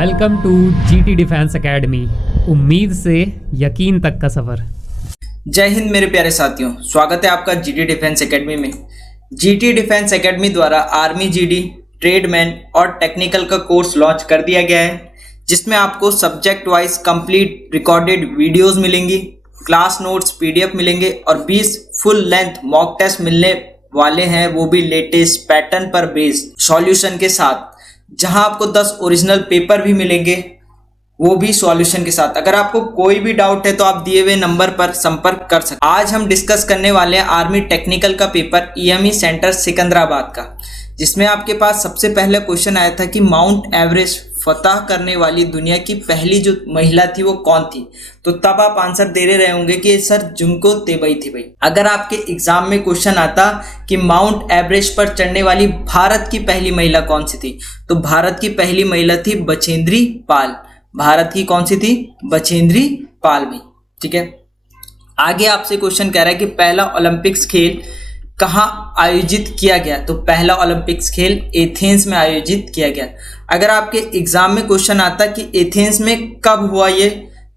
Welcome to GT defence academy. उम्मीद से यकीन तक का सफ़र। जय हिंद मेरे प्यारे साथियों, स्वागत है आपका जीटी डिफेंस एकेडमी में। जीटी डिफेंस एकेडमी द्वारा आर्मी जीडी, ट्रेडमैन और टेक्निकल का कोर्स लॉन्च कर दिया गया है, जिसमें आपको subject wise complete recorded videos मिलेंगी, क्लास नोट्स पीडीएफ मिलेंगे और 20 फुल लेंथ मॉक टेस्ट मिलने वाले हैं, वो भी लेटेस्ट पैटर्न पर बेस्ड सॉल्यूशन के साथ, जहां आपको 10 ओरिजिनल पेपर भी मिलेंगे, वो भी सॉल्यूशन के साथ। अगर आपको कोई भी डाउट है तो आप दिए हुए नंबर पर संपर्क कर सकते हैं। आज हम डिस्कस करने वाले हैं आर्मी टेक्निकल का पेपर ईएमई सेंटर सिकंदराबाद का, जिसमें आपके पास सबसे पहला क्वेश्चन आया था कि माउंट एवरेस्ट फतह करने वाली दुनिया की पहली जो महिला थी वो कौन थी। तो तब आप आंसर दे रहे होंगे कि सर जुंको तेबई थी भाई। अगर आपके एग्जाम में क्वेश्चन आता कि माउंट एवरेस्ट पर चढ़ने वाली भारत की पहली महिला कौन सी थी, तो भारत की पहली महिला थी बछेंद्री पाल। भारत की कौन सी थी? बछेंद्री पाल भी। ठीक है, आगे आपसे क्वेश्चन कह रहा है कि पहला ओलंपिक्स खेल कहाँ आयोजित किया गया। तो पहला ओलंपिक्स खेल एथेंस में आयोजित किया गया। अगर आपके एग्जाम में क्वेश्चन आता कि एथेंस में कब हुआ ये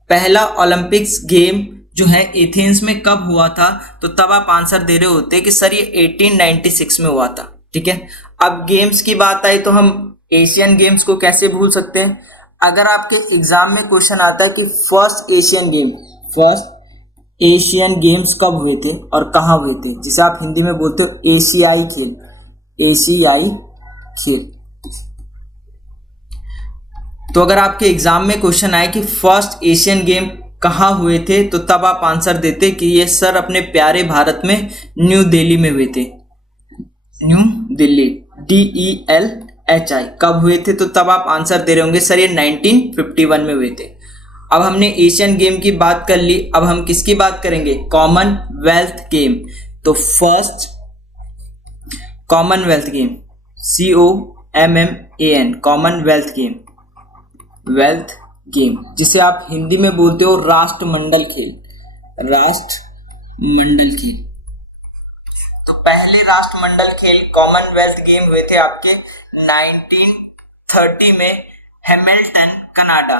पहला ओलंपिक्स गेम जो है एथेंस में कब हुआ था, तो तब आप आंसर दे रहे होते कि सर ये 1896 में हुआ था। ठीक है, अब गेम्स की बात आई तो हम एशियन गेम्स को कैसे भूल सकते हैं। अगर आपके एग्जाम में क्वेश्चन आता है कि फर्स्ट एशियन गेम्स कब हुए थे और कहाँ हुए थे, जिसे आप हिंदी में बोलते हो एशियाई खेल। तो अगर आपके एग्जाम में क्वेश्चन आए कि फर्स्ट एशियन गेम कहाँ हुए थे, तो तब आप आंसर देते कि ये सर अपने प्यारे भारत में न्यू दिल्ली में हुए थे। न्यू दिल्ली DELHI कब हुए थे, तो तब आप आंसर दे रहे होंगे सर ये 1951 में हुए थे। अब हमने एशियन गेम की बात कर ली, अब हम किसकी बात करेंगे? Commonwealth game. तो first Commonwealth game COMMAN Commonwealth game, जिसे आप हिंदी में बोलते हो राष्ट्रमंडल खेल। तो पहले राष्ट्रमंडल खेल कॉमनवेल्थ गेम हुए थे आपके 1930 में हैमिल्टन कनाडा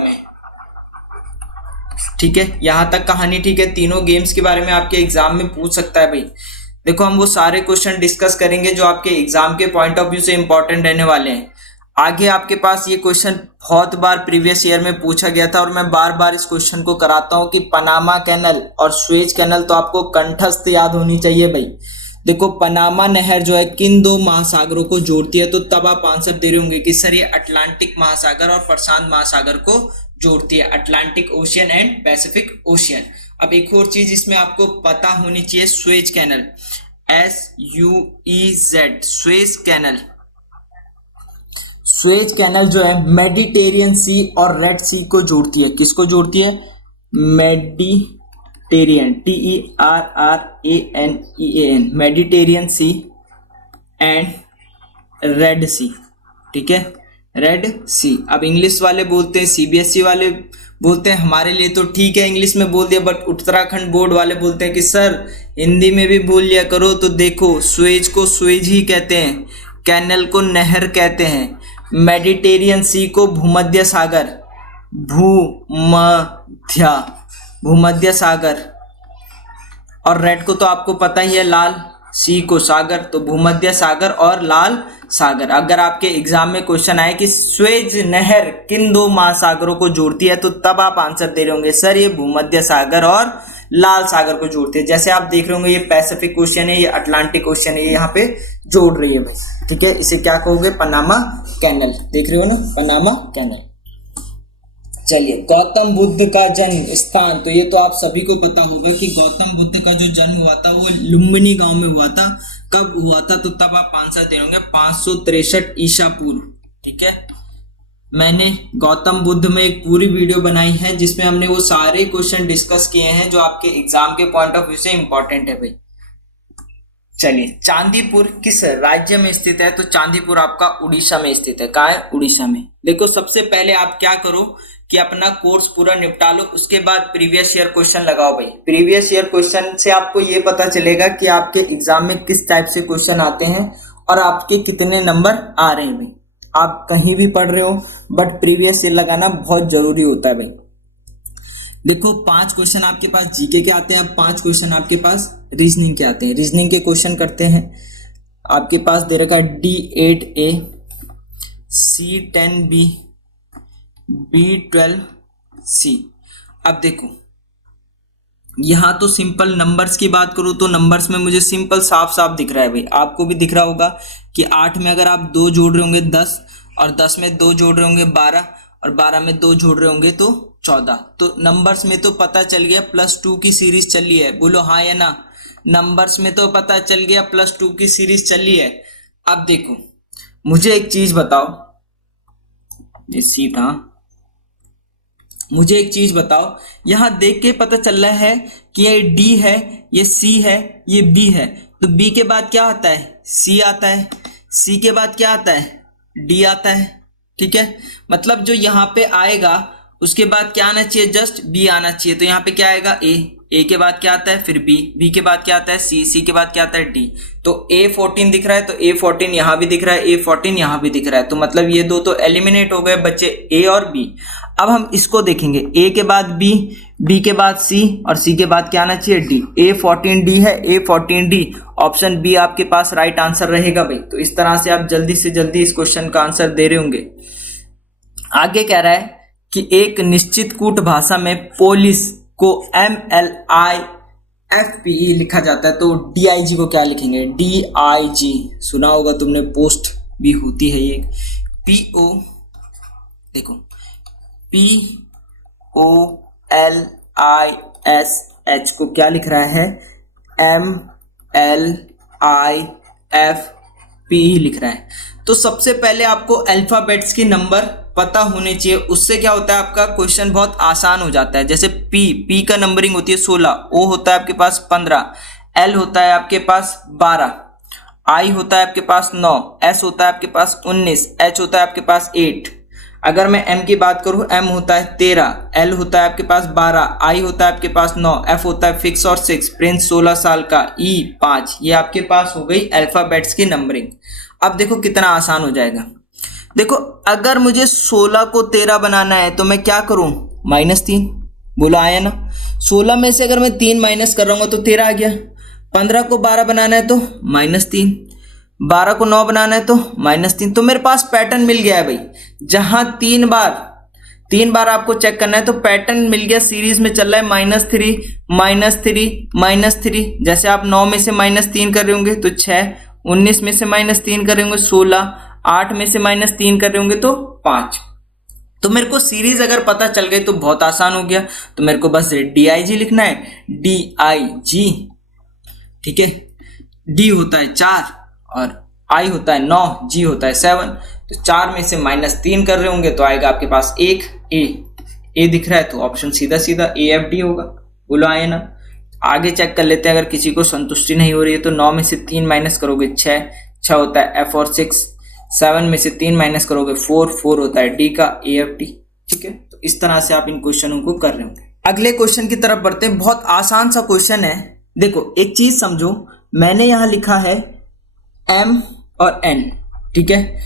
में। ठीक है, यहां तक कहानी ठीक है। तीनों गेम्स के बारे में आपके एग्जाम में पूछ सकता है भाई। देखो, हम वो सारे क्वेश्चन डिस्कस करेंगे जो आपके एग्जाम के पॉइंट ऑफ व्यू से इंपॉर्टेंट रहने वाले हैं। आगे आपके पास ये क्वेश्चन बहुत बार प्रीवियस ईयर में पूछा गया था और मैं बार बार इस क्वेश्चन को कराता हूं कि पनामा कैनल और सुएज कैनल तो आपको कंठस्थ याद होनी चाहिए भाई। देखो, पनामा नहर जो है किन दो महासागरों को जोड़ती है, तो तब आप आंसर दे रहे होंगे कि सर ये अटलांटिक महासागर और प्रशांत महासागर को जोड़ती है, Atlantic Ocean and Pacific Ocean. अब एक और चीज इसमें आपको पता होनी चाहिए, Suez Canal SUEZ Suez Canal जो है मेडिटेरियन सी और रेड सी को जोड़ती है। किसको जोड़ती है? Mediterranean TERRANEAN Mediterranean sea and red sea. ठीक है, रेड सी। अब इंग्लिश वाले बोलते हैं, CBSE वाले बोलते हैं, हमारे लिए तो ठीक है इंग्लिश में बोल दिया, बट उत्तराखंड बोर्ड वाले बोलते हैं कि सर हिंदी में भी बोल लिया करो। तो देखो, सुएज को सुएज ही कहते हैं, कैनल को नहर कहते हैं, मेडिटेरियन सी को भूमध्य सागर, और रेड को तो आपको पता ही है, लाल सी को सागर। तो भूमध्य सागर और लाल सागर। अगर आपके एग्जाम में क्वेश्चन आए कि सुएज नहर किन दो महासागरों को जोड़ती है, तो तब आप आंसर दे रहे होंगे सर ये भूमध्य सागर और लाल सागर को जोड़ती है। जैसे आप देख रहे होंगे ये पैसिफिक ओशियन है, ये अटलांटिक ओशियन है, ये यहाँ पे जोड़ रही है भाई। ठीक है, इसे क्या कहोगे? Panama Canal. देख रहे हो ना, पनामा कैनल। चलिए, गौतम बुद्ध का जन्म स्थान, तो ये तो आप सभी को पता होगा कि गौतम बुद्ध का जो जन्म हुआ था वो लुम्बिनी गांव में हुआ था। कब हुआ था, तो तब आप आंसर दे होंगे 563 ईसा पूर्व। ठीक है, मैंने गौतम बुद्ध में एक पूरी वीडियो बनाई है जिसमें हमने वो सारे क्वेश्चन डिस्कस किए हैं जो आपके एग्जाम के पॉइंट ऑफ व्यू से इंपॉर्टेंट है भाई। चलिए, चांदीपुर किस राज्य में स्थित है? तो चांदीपुर आपका उड़ीसा में स्थित है। कहाँ है? उड़ीसा में। देखो, सबसे पहले आप क्या करो कि अपना कोर्स पूरा निपटा लो, उसके बाद प्रीवियस ईयर क्वेश्चन लगाओ भाई। प्रीवियस ईयर क्वेश्चन से आपको ये पता चलेगा कि आपके एग्जाम में किस टाइप से क्वेश्चन आते हैं और आपके कितने नंबर आ रहे हैं भाई। आप कहीं भी पढ़ रहे हो बट प्रीवियस ईयर लगाना बहुत जरूरी होता है भाई। देखो 5 क्वेश्चन आपके पास जीके के आते हैं, अब 5 क्वेश्चन आपके पास रीजनिंग के आते हैं। रीजनिंग के क्वेश्चन करते हैं। आपके पास दे रखा है D8A, C10B, B12C। अब देखो यहाँ तो सिंपल नंबर्स की बात करूँ तो नंबर्स में मुझे सिंपल साफ साफ दिख रहा है भाई। आपको भी दिख रहा होगा कि 8 में अगर आप 2 जोड़ रहे होंगे 10, और 10 में 2 जोड़ रहे होंगे 12, और 12 में 2 जोड़ रहे होंगे तो 14। तो नंबर्स में तो पता चल गया +2 की सीरीज चली है। बोलो हाँ या ना। नंबर्स में तो पता चल गया +2 की सीरीज चली है। अब देखो मुझे एक चीज बताओ, ये सी था, मुझे एक चीज बताओ, यहां देख के पता चल रहा है कि ये D है, ये C है, ये B है। तो B के बाद क्या आता है? C आता है। C के बाद क्या आता है? D आता है। ठीक है, मतलब जो यहाँ पे आएगा उसके बाद क्या आना चाहिए? जस्ट B आना चाहिए। तो यहाँ पे क्या आएगा? A के बाद क्या आता है? फिर B के बाद क्या आता है? C के बाद क्या आता है? D। तो A14 दिख रहा है तो A14 यहाँ भी दिख रहा है, A14 यहाँ भी दिख रहा है। तो मतलब ये दो तो एलिमिनेट हो गए बच्चे, A और B। अब हम इसको देखेंगे, A के बाद B के बाद C और C के बाद क्या आना चाहिए? D। A14D है, A14D, ऑप्शन बी आपके पास राइट आंसर रहेगा भाई। तो इस तरह से आप जल्दी से जल्दी इस क्वेश्चन का आंसर दे रहे होंगे। आगे कह रहा है कि एक निश्चित कूट भाषा में पोलिश को MLIFPE लिखा जाता है, तो DIG को क्या लिखेंगे? DIG सुना होगा तुमने, पोस्ट भी होती है ये। PO देखो, POLISH को क्या लिख रहा है? MLIFPE लिख रहा है। तो सबसे पहले आपको अल्फाबेट्स की नंबर पता होने चाहिए, उससे क्या होता है आपका क्वेश्चन बहुत आसान हो जाता है। जैसे P का नंबरिंग होती है 16, O होता है आपके पास 15, L होता है आपके पास 12, I होता है आपके पास 9, S होता है आपके पास 19, H होता है आपके पास 8। अगर मैं M की बात करूं, M होता है 13, L होता है आपके पास 12, I होता है आपके पास 9, F होता है फिक्स और 6, प्रिंस 16 साल का, E 5। ये आपके पास हो गई अल्फाबेट्स की नंबरिंग। अब देखो कितना आसान हो जाएगा। देखो अगर मुझे 16 को 13 बनाना है तो मैं क्या करूं? -3। बोला आया ना। 16 में से अगर मैं 3 माइनस कर रहा हूँ तो 13 आ गया। 15 को 12 बनाना है तो -3, 12 को 9 बनाना है तो -3। तो मेरे पास पैटर्न मिल गया है भाई। जहां 3 बार आपको चेक करना है तो पैटर्न मिल गया, सीरीज में चल रहा है -3 -3 -3। जैसे आप 9 में से -3 कर रहे होंगे तो 6, 19 में से -3 कर रहे होंगे 16, 8 में से -3 कर रहे होंगे तो 5। तो मेरे को सीरीज अगर पता चल गई तो बहुत आसान हो गया। तो मेरे को बस DIG लिखना है, DIG। ठीक है, D होता है 4 और I होता है 9, G होता है 7। तो 4 में से -3 कर रहे होंगे तो आएगा आपके पास 1। A दिख रहा है तो ऑप्शन सीधा सीधा AFD होगा। बोलो आए ना। आगे चेक कर लेते हैं, अगर किसी को संतुष्टि नहीं हो रही है तो 9 में से 3 माइनस करोगे 6 होता है F और 6, 7 में से 3 माइनस करोगे 4 होता है D का AFD। ठीक है, तो इस तरह से आप इन क्वेश्चनों को कर रहे होंगे। अगले क्वेश्चन की तरफ बढ़ते हैं। बहुत आसान सा क्वेश्चन है। देखो एक चीज समझो, मैंने यहां लिखा है M और N। ठीक है,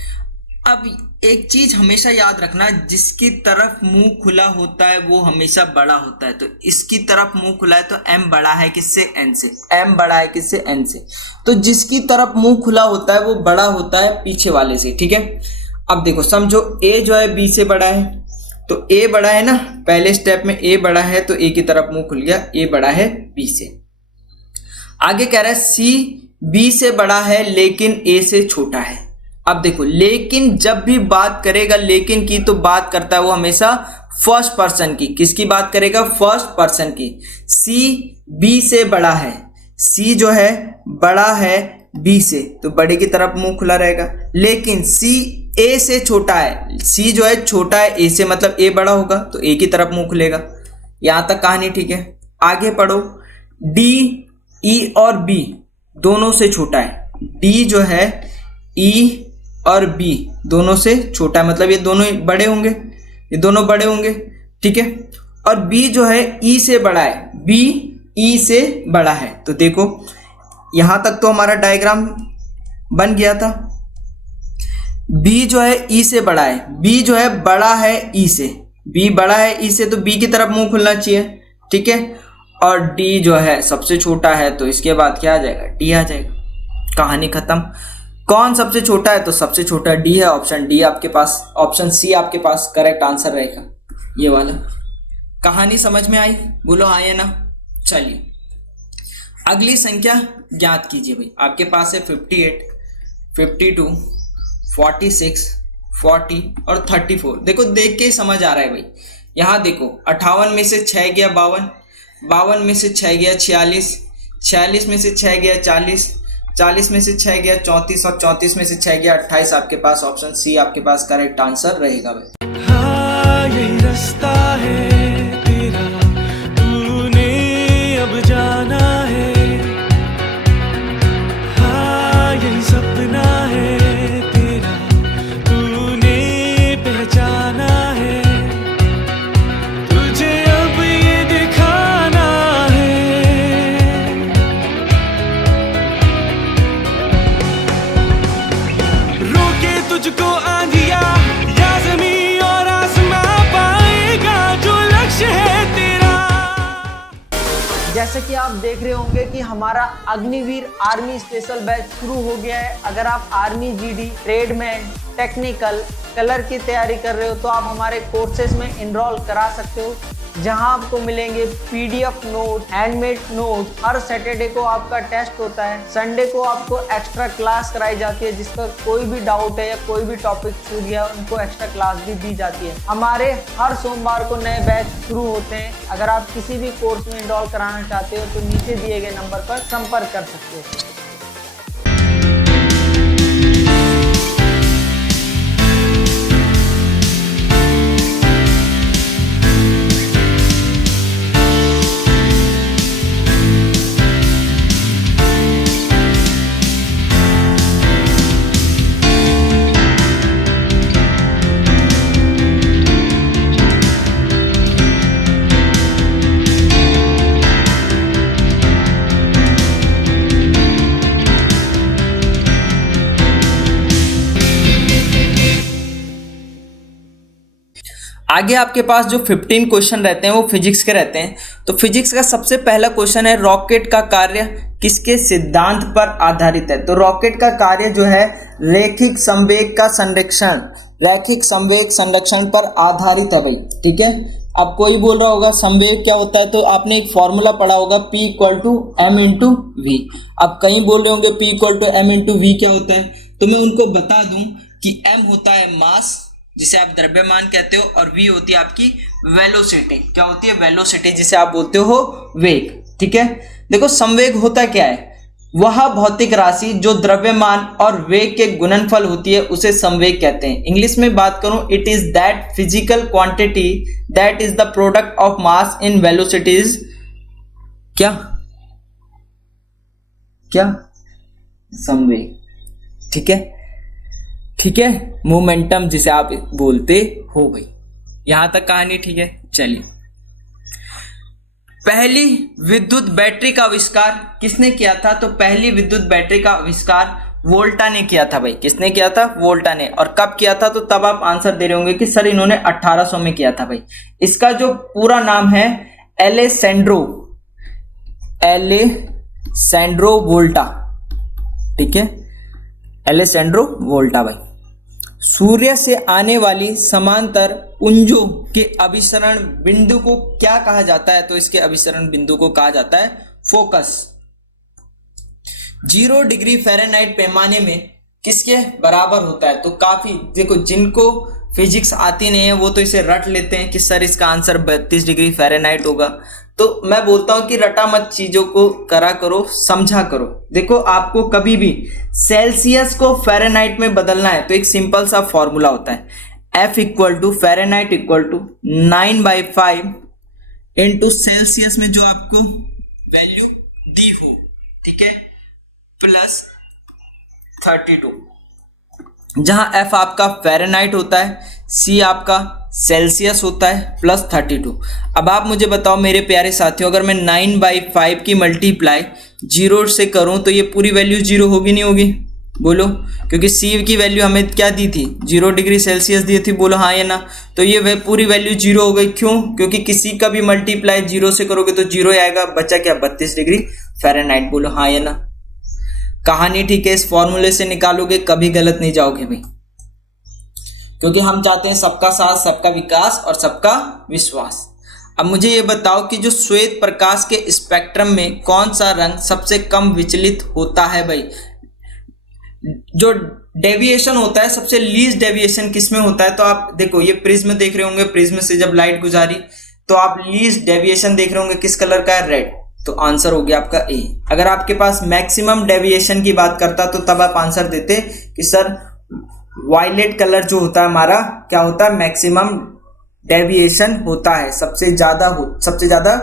अब एक चीज हमेशा याद रखना, जिसकी तरफ मुंह खुला होता है वो हमेशा बड़ा होता है। तो इसकी तरफ मुंह खुला है तो M बड़ा है किससे? N से। M बड़ा है किससे? N से। तो जिसकी तरफ मुंह खुला होता है वो बड़ा होता है पीछे वाले से। ठीक है, अब देखो समझो A जो है B से बड़ा है, तो A बड़ा है ना, पहले स्टेप में A बड़ा है तो A की तरफ मुंह खुल गया, A बड़ा है B से। आगे कह रहा है C B से बड़ा है लेकिन A से छोटा है। अब देखो, लेकिन जब भी बात करेगा लेकिन की, तो बात करता है वो हमेशा फर्स्ट पर्सन की। किसकी बात करेगा? फर्स्ट पर्सन की। C B से बड़ा है, C जो है बड़ा है B से, तो बड़े की तरफ मुंह खुला रहेगा। लेकिन C A से छोटा है, C जो है छोटा है A से, मतलब A बड़ा होगा तो A की तरफ मुंह खुलेगा। यहां तक कहानी ठीक है। आगे पढ़ो, D E और B दोनों से छोटा है। D जो है E और B दोनों से छोटा है, मतलब ये दोनों बड़े होंगे, ये दोनों बड़े होंगे। ठीक है, और B जो है E से बड़ा है, B E से बड़ा है। तो देखो यहां तक तो हमारा डायग्राम बन गया था। बी जो है ई से बड़ा है, बी जो है बड़ा है ई से, बी बड़ा है ई से तो बी की तरफ मुंह खुलना चाहिए, ठीक है। और डी जो है सबसे छोटा है तो इसके बाद क्या आ जाएगा, डी आ जाएगा, कहानी खत्म। कौन सबसे छोटा है तो सबसे छोटा डी है, ऑप्शन डी आपके पास, ऑप्शन सी आपके पास करेक्ट आंसर रहेगा ये वाला। कहानी समझ में आई, बोलो हाँ या ना। चलिए अगली संख्या ज्ञात कीजिए भाई। आपके पास है 58, 52, 46, 40 और 34। देखो देख के ही समझ आ रहा है भाई। यहाँ देखो 58 में से 6 गया 52, 52 में से 6 गया 46, 46 में से 6 गया 40, 40 में से 6 गया 34 और 34 में से 6 गया 28। आपके पास ऑप्शन सी आपके पास करेक्ट आंसर रहेगा भाई। हाँ यही रास्ता है तेरा, तूने अब जाना है। हाँ यही सपना है तेरा, तूने पहचाना है। तुझे अब ये दिखाना है। रोके तुझको आंधिया या ज़मीं और आसमां, पाएगा जो लक्ष्य है तेरा। जैसे कि आप देख रहे होंगे कि हमारा अग्निवीर आर्मी स्पेशल बैच शुरू हो गया है। अगर आप army GD, tradesman, technical, colour की तैयारी कर रहे हो तो आप हमारे कोर्सेज में इनरोल करा सकते हो, जहां आपको मिलेंगे पीडीएफ नोट, हैंडमेड नोट। हर सैटरडे को आपका टेस्ट होता है, संडे को आपको एक्स्ट्रा क्लास कराई जाती है, जिसका कोई भी डाउट है या कोई भी टॉपिक छूट गया उनको एक्स्ट्रा क्लास भी दी जाती है। हमारे हर सोमवार को नए बैच शुरू होते हैं। अगर आप किसी भी कोर्स में इनरोल कराना चाहते हो तो नीचे दिए गए नंबर पर संपर्क कर सकते हो। आगे आपके पास जो 15 क्वेश्चन रहते हैं वो फिजिक्स के रहते हैं। तो फिजिक्स का सबसे पहला क्वेश्चन है, रॉकेट का कार्य किसके सिद्धांत पर आधारित है। तो रॉकेट का कार्य जो है रैखिक संवेग का संरक्षण, रैखिक संवेग संरक्षण पर आधारित है भाई, ठीक है। अब कोई बोल रहा होगा संवेग क्या होता है, तो आपने एक फॉर्मूला पढ़ा होगा P = m × v। अब कहीं बोल रहे होंगे P = m × v क्या होता है, तो मैं उनको बता दूं कि m होता है मास जिसे आप द्रव्यमान कहते हो, और v होती है आपकी वेलोसिटी। क्या होती है, वेलोसिटी, जिसे आप बोलते हो वेग, ठीक है। देखो संवेग होता क्या है, वह भौतिक राशि जो द्रव्यमान और वेग के गुणनफल होती है उसे संवेग कहते हैं। इंग्लिश में बात करूं, it is that physical quantity that is the product of mass in velocities. क्या क्या संवेग, ठीक है, ठीक है, मोमेंटम जिसे आप बोलते हो भाई। यहां तक कहानी ठीक है। चलिए, पहली विद्युत बैटरी का आविष्कार किसने किया था, तो पहली विद्युत बैटरी का आविष्कार वोल्टा ने किया था भाई। किसने किया था, वोल्टा ने। और कब किया था, तो तब आप आंसर दे रहे होंगे कि सर इन्होंने 1800 में किया था भाई। इसका जो पूरा नाम है एलेसैंड्रो वोल्टा, ठीक है, एलेसैंड्रो वोल्टा भाई। सूर्य से आने वाली समांतर पुंजों के अभिसरण बिंदु को क्या कहा जाता है, तो इसके अभिसरण बिंदु को कहा जाता है फोकस। 0 डिग्री फ़ारेनहाइट पैमाने में किसके बराबर होता है, तो काफी देखो जिनको फिजिक्स आती नहीं है वो तो इसे रट लेते हैं कि सर इसका आंसर 32 डिग्री फ़ारेनहाइट होगा। तो मैं बोलता हूं कि रटा मत, चीजों को करा करो, समझा करो। देखो आपको कभी भी सेल्सियस को फ़ारेनहाइट में बदलना है तो एक सिंपल सा फॉर्मूला होता है, F = फ़ारेनहाइट = 9/5 इंटू सेल्सियस में जो आपको वैल्यू दी हो, ठीक है, प्लस 32, जहां F आपका फ़ारेनहाइट होता है, C आपका सेल्सियस होता है, प्लस 32। अब आप मुझे बताओ मेरे प्यारे साथियों, अगर मैं 9/5 की मल्टीप्लाई 0 से करूं तो ये पूरी वैल्यू 0 होगी नहीं होगी, बोलो, क्योंकि सी की वैल्यू हमें क्या दी थी, 0 डिग्री सेल्सियस दी थी। बोलो हाँ या ना। तो ये पूरी वैल्यू 0 हो गई। क्यों? क्योंकि किसी का भी मल्टीप्लाई 0 से करोगे तो 0 ही आएगा। बचा क्या? 32 डिग्री फ़ारेनहाइट। बोलो हाँ या ना। कहानी ठीक है, इस फॉर्मूले से निकालोगे, कभी गलत नहीं जाओगे भाई, क्योंकि हम चाहते हैं सबका साथ, सबका विकास और सबका विश्वास। अब मुझे ये बताओ कि जो श्वेत प्रकाश के स्पेक्ट्रम में कौन सा रंग सबसे कम विचलित होता है भाई? जो डेविएशन होता है, सबसे लीस्ट डेविएशन किस में होता है? तो आप देखो, ये प्रिज्म देख रहे होंगे, प्रिज्म से जब लाइट गुजारी तो आप लीस्ट डेविएशन देख रहे होंगे, किस कलर का है? रेड। तो आंसर हो गया आपका ए। अगर आपके पास मैक्सिमम डेविएशन की बात करता तो तब आप आंसर देते कि सर वायलेट कलर जो होता है हमारा क्या होता है? मैक्सिमम डेविएशन होता है, सबसे ज्यादा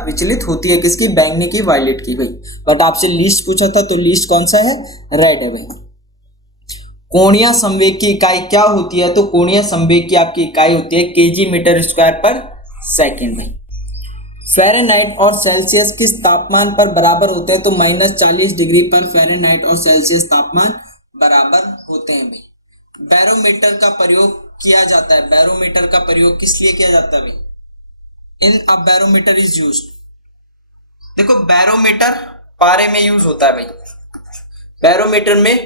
विचलित होती है किसकी? बैंगनी की, वायलेट की भाई। बट आपसे लीस्ट पूछा था तो लीस्ट कौन सा है? रेड है भाई। कोणीय संवेग की इकाई क्या होती है? तो कोणीय संवेग की आपकी इकाई होती है केजी मीटर स्क्वायर पर सेकेंड में। फ़ारेनहाइट और सेल्सियस किस तापमान पर बराबर होते हैं? तो -40 डिग्री पर फ़ारेनहाइट और सेल्सियस तापमान बराबर होते हैं भाई। बैरोमीटर का प्रयोग किया जाता है। बैरोमीटर का प्रयोग किस लिए किया जाता है भाई? इन अ बैरोमीटर इज यूज्ड। देखो, बैरोमीटर पारे में यूज होता है भाई। बैरोमीटर में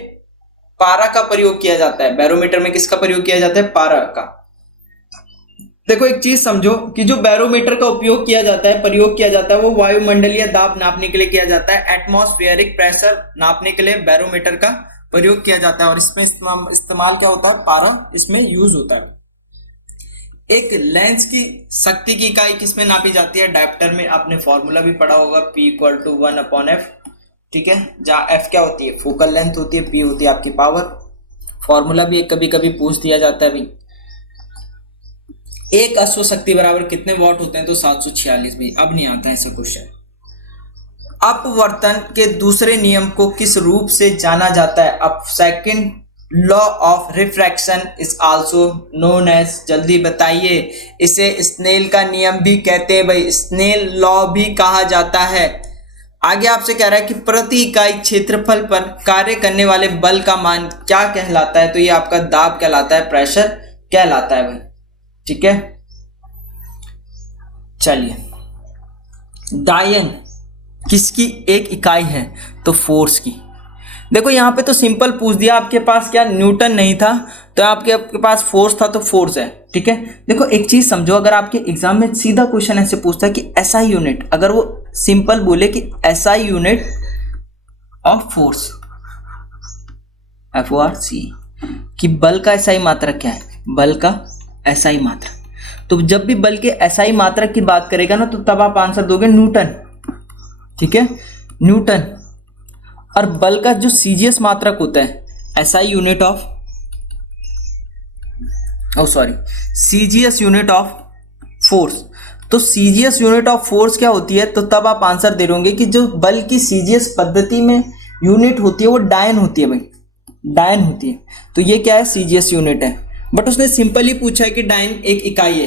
पारा का प्रयोग किया जाता है। बैरोमीटर में किसका प्रयोग किया जाता है? पारा का। देखो, एक चीज समझो कि जो बैरोमीटर का उपयोग किया जाता है, प्रयोग किया जाता है, वो वायुमंडलीय दाब नापने के लिए किया जाता है। एटमॉस्फेरिक प्रेशर नापने के लिए बैरोमीटर का प्रयोग किया जाता है। और इसमें इस्तेमाल क्या होता है? पारा इसमें यूज होता है। एक लेंस की शक्ति की इकाई किसमें नापी जाती है? डायप्टर में। आपने फॉर्मूला भी पढ़ा होगा, P = 1/f। ठीक है, जहाँ F क्या होती है? फोकल लेंथ होती है, P होती है आपकी पावर। फॉर्मूला भी कभी कभी पूछ दिया जाता है भाई। एक अश्व शक्ति बराबर कितने वॉट होते हैं? तो 746 भाई। अब नहीं आता है ऐसा क्वेश्चन। अपवर्तन के दूसरे नियम को किस रूप से जाना जाता है? अब second law of refraction is also known as, जल्दी बताइए। इसे स्नेल का नियम भी कहते हैं भाई, स्नेल लॉ भी कहा जाता है। आगे आपसे कह रहा है कि प्रति इकाई क्षेत्रफल पर कार्य करने वाले बल का मान क्या कहलाता है? तो ये आपका दाब कहलाता है, प्रेशर कहलाता है भाई। ठीक है, चलिए। डायन किसकी एक इकाई है? तो फोर्स की। देखो, यहां पे तो सिंपल पूछ दिया, आपके पास क्या न्यूटन नहीं था तो आपके पास फोर्स था तो फोर्स है। ठीक है, देखो एक चीज समझो, अगर आपके एग्जाम में सीधा क्वेश्चन ऐसे पूछता है कि एसआई यूनिट, अगर वो सिंपल बोले कि SI unit of force FORC, कि बल का एसआई मात्रक क्या है? बल का एसआई मात्रक। तो जब भी बल के एसआई मात्रक की बात करेगा ना, तो तब आप आंसर दोगे न्यूटन। ठीक है, न्यूटन। और बल का जो सीजीएस मात्रक होता है, SI unit of CGS unit of force. तो सीजीएस यूनिट ऑफ फोर्स क्या होती है? तो तब आप आंसर दे दोगे कि जो बल की सीजीएस पद्धति में यूनिट होती है वो डायन होती है भाई, डायन होती है। तो ये क्या है? सीजीएस यूनिट है। बट उसने सिंपल ही पूछा है कि डायन एक इकाई है।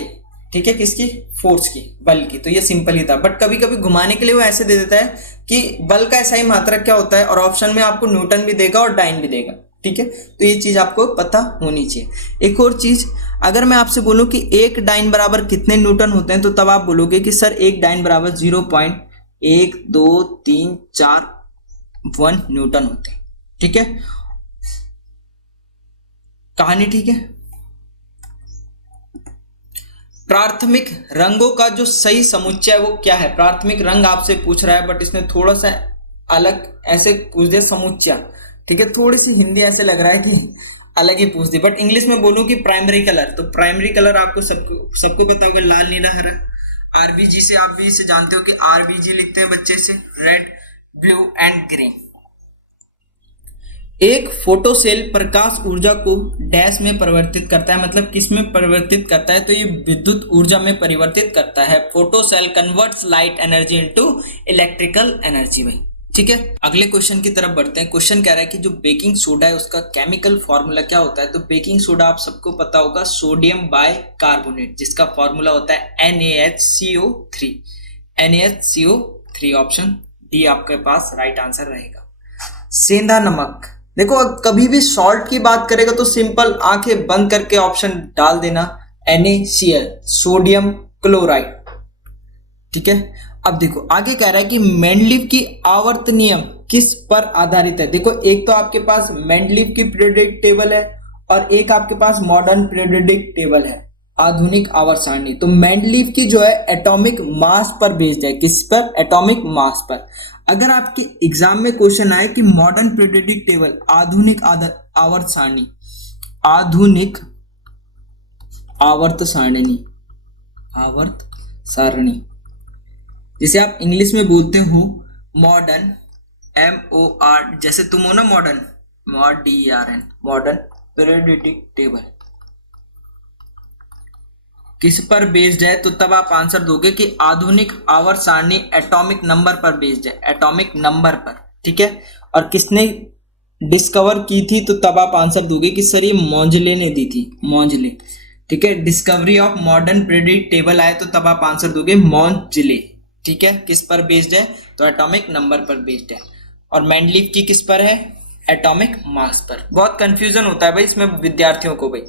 ठीक है, किसकी? फोर्स की, बल की। तो ये सिंपल ही था। बट कभी कभी घुमाने के लिए वो ऐसे दे देता है कि बल का एसआई मात्रक क्या होता है, और ऑप्शन में आपको न्यूटन भी देगा और डायन भी देगा। ठीक है, तो ये चीज आपको पता होनी चाहिए। एक और चीज, अगर मैं आपसे बोलूं कि एक डायन बराबर कितने न्यूटन होते हैं, तो तब आप बोलोगे कि सर एक डायन बराबर 0.1234 न्यूटन होते हैं। ठीक है, कहानी ठीक है। प्राथमिक रंगों का जो सही समुच्चय वो क्या है? प्राथमिक रंग आपसे पूछ रहा है, बट इसने थोड़ा सा अलग ऐसे पूछ दिया, समुच्चय। ठीक है, थोड़ी सी हिंदी ऐसे लग रहा है कि अलग ही पूछ दी। बट इंग्लिश में बोलूं कि प्राइमरी कलर, तो प्राइमरी कलर आपको सबको पता होगा, लाल, नीला, हरा। आरबीजी से आप भी इसे जानते हो कि आरबीजी लिखते हैं बच्चे से, रेड, ब्लू एंड ग्रीन। एक फोटो सेल प्रकाश ऊर्जा को डैश में परिवर्तित करता है, मतलब किस में परिवर्तित करता है? तो ये विद्युत ऊर्जा में परिवर्तित करता है। Photo cell converts light energy into electrical energy भाई। ठीक है, अगले क्वेश्चन की तरफ बढ़ते हैं। क्वेश्चन कह रहा है कि जो बेकिंग सोडा है उसका केमिकल फॉर्मूला क्या होता है? तो बेकिंग सोडा आप सबको पता होगा, सोडियम बाइकार्बोनेट, जिसका फॉर्मूला होता है NaHCO3। NaHCO3 ऑप्शन डी आपके पास राइट आंसर रहेगा। सेंधा नमक देखो कभी भी सॉल्ट की बात करेगा तो सिंपल आंखें बंद करके ऑप्शन डाल देना NaCl, सोडियम क्लोराइड। ठीक है, अब देखो आगे कह रहा है कि मेंडलीव की आवर्त नियम किस पर आधारित है। देखो एक तो आपके पास मेंडलीव की पीरियोडिक टेबल है और एक आपके पास मॉडर्न पीरियोडिक टेबल है, आधुनिक आवर्त सारणी। तो मेंडलीव की जो है एटॉमिक मास पर बेस्ड है, किस पर? एटॉमिक मास पर। अगर आपके एग्जाम में क्वेश्चन आए कि मॉडर्न पीरियोडिक टेबल, आधुनिक आवर्त सारणी, आधुनिक आवर्त सारणी जिसे आप इंग्लिश में बोलते हो मॉडर्न, MOR, जैसे तुम हो ना modern, MODERN, modern periodic table किस पर बेस्ड है, तो तब आप आंसर दोगे कि आधुनिक आवर्त सारणी एटॉमिक नंबर पर बेस्ड है, एटॉमिक नंबर पर। ठीक है, और किसने डिस्कवर की थी, तो तब आप आंसर दोगे कि सर ये मोंजले ने दी थी, मोंजले। ठीक है, discovery of modern periodic table आए तो तब आप आंसर दोगे मोंजले। ठीक है, किस पर बेस्ड है, तो एटॉमिक नंबर पर बेस्ड है। और मेंडलीव की किस पर है, एटॉमिक मास पर। बहुत कंफ्यूजन होता है भाई इसमें विद्यार्थियों को भाई।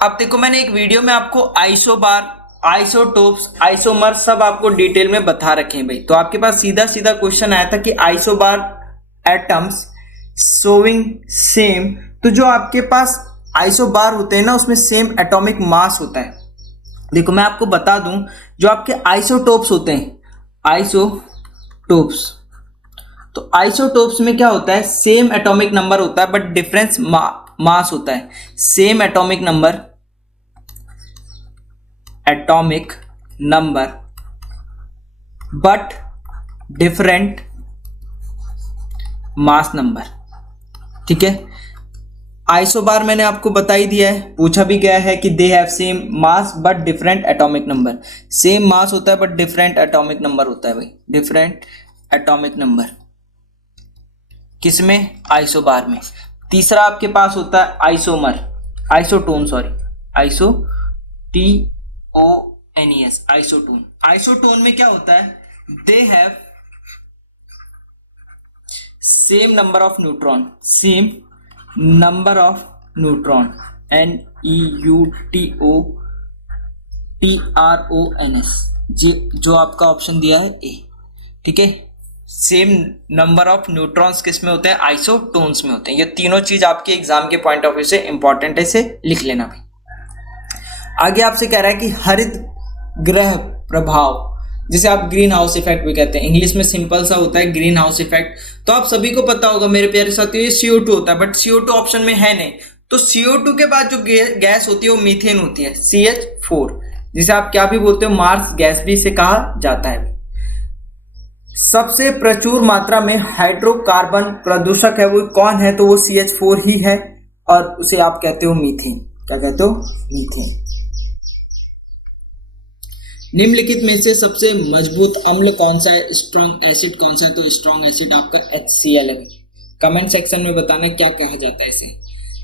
अब देखो मैंने एक वीडियो में आपको आइसोबार, आइसोटोप्स, आइसोमर सब आपको डिटेल में बता रखे हैं भाई। तो आपके पास सीधा सीधा क्वेश्चन आया था कि आइसोबार एटम्स शोइंग सेम, तो जो आपके पास आइसोबार होते हैं ना उसमें सेम एटॉमिक मास होता है। देखो मैं आपको बता दूं, जो आपके आइसोटोप्स होते हैं, आइसोटोप्स, तो आइसोटोप्स में क्या होता है, सेम एटॉमिक नंबर होता है बट डिफरेंस मास होता है। Same atomic number but different mass number. ठीक है, आइसोबार मैंने आपको बता ही दिया है, पूछा भी गया है कि they have same mass but different atomic number. Same mass होता है बट डिफरेंट एटॉमिक नंबर होता है भाई, डिफरेंट एटॉमिक नंबर किसमें, आइसोबार में। तीसरा आपके पास होता है आइसोमर, आइसोटोन, आइसोटोन। आइसोटोन में क्या होता है, they have same number of neutron, same number of neutron, NEUTRONS, जो आपका ऑप्शन दिया है ए। ठीक है, सेम नंबर ऑफ न्यूट्रॉन्स किस में होते हैं, आइसोटोन्स में होते हैं। ये तीनों चीज आपके एग्जाम के पॉइंट ऑफ व्यू से इंपॉर्टेंट है, इसे लिख लेना भाई। आगे आपसे कह रहा है कि हरित ग्रह प्रभाव, जिसे आप ग्रीन हाउस इफेक्ट भी कहते हैं, इंग्लिश में सिंपल सा होता है ग्रीन हाउस इफेक्ट। तो आप सभी को पता होगा मेरे प्यारे साथियों, ये CO2 होता है, बट CO2 ऑप्शन में है नहीं। तो CO2 के बाद जो गैस होती है वो मीथेन होती है, CH4, जिसे आप क्या भी बोलते हो, मार्स गैस भी इसे कहा जाता है। सबसे प्रचुर मात्रा में हाइड्रोकार्बन प्रदूषक है वो कौन है, तो वो CH4 ही है, और उसे आप कहते हो मीथेन। क्या कहते हो, मीथेन। निम्नलिखित में से सबसे मजबूत अम्ल कौन सा है, स्ट्रॉन्ग एसिड कौन सा है, तो स्ट्रॉन्ग एसिड आपका HCl है। कमेंट सेक्शन में बताना क्या कहा जाता है इसे।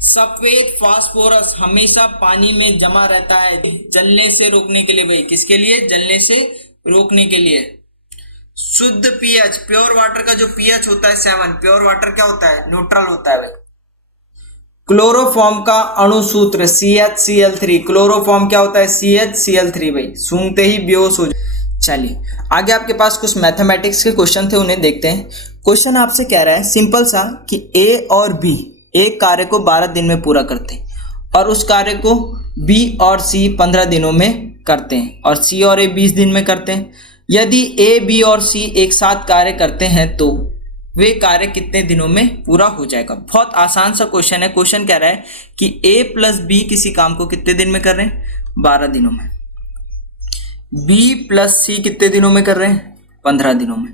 सफेद फास्फोरस हमेशा पानी में जमा रहता है जलने से रोकने के लिए भाई, किसके लिए, जलने से रोकने के लिए। शुद्ध पीएच, प्योर वाटर का जो पीएच होता है 7, प्योर वाटर क्या होता है, न्यूट्रल होता है भाई। क्लोरोफॉर्म का अणुसूत्र CHCl3, क्लोरोफॉर्म क्या होता है, CHCl3 भाई, सूंघते ही बेहोश हो जाए। चलिए आगे आपके पास कुछ मैथमेटिक्स के क्वेश्चन थे, उन्हें देखते हैं। क्वेश्चन आपसे कह रहा है सिंपल सा कि A और B एक कार्य को 12 दिन में पूरा करते हैं और उस कार्य को B और C 15 दिनों में करते हैं और C और A 20 दिन में करते हैं। यदि A, B और C एक साथ कार्य करते हैं तो वे कार्य कितने दिनों में पूरा हो जाएगा। बहुत आसान सा क्वेश्चन है। क्वेश्चन कह रहा है कि A प्लस B किसी काम को कितने दिन में कर रहे हैं, 12 दिनों में। B प्लस C कितने दिनों में कर रहे हैं, 15 दिनों में।